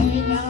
Amen.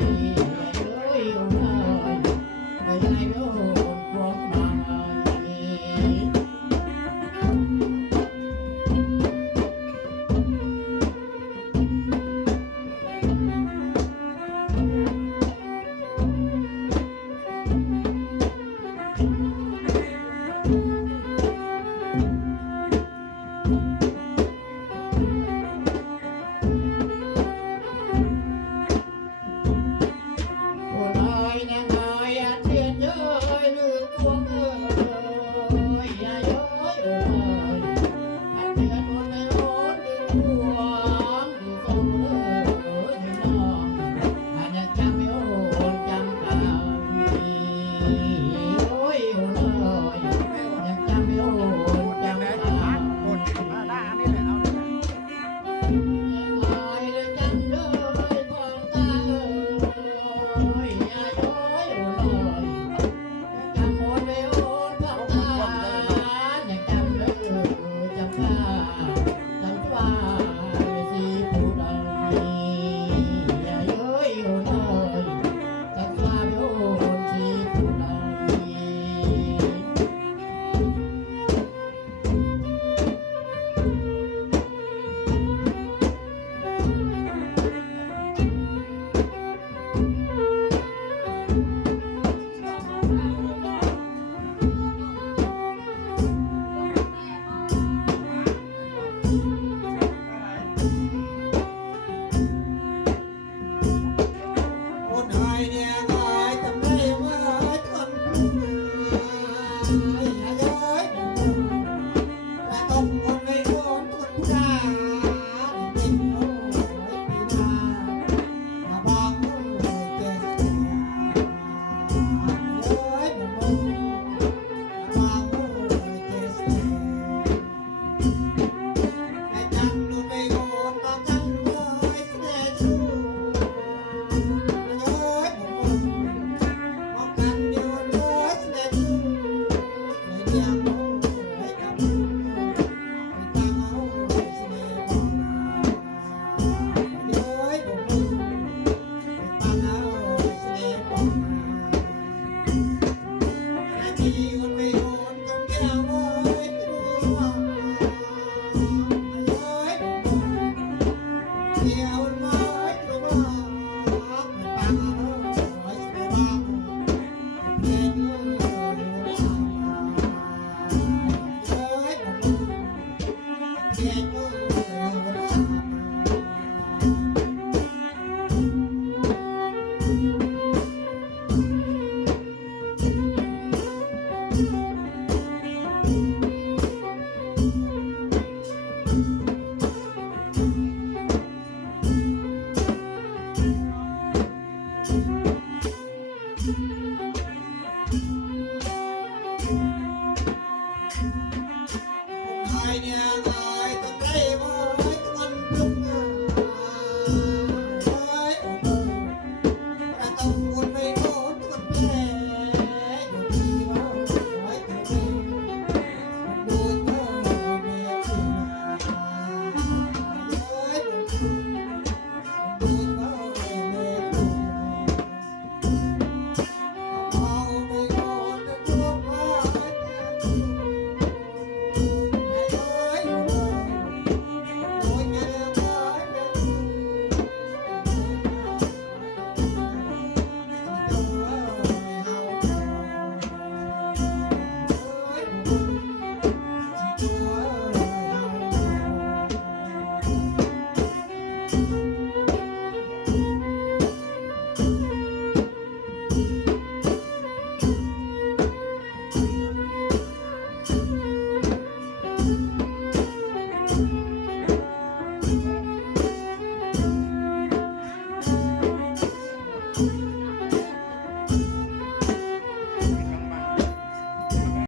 me.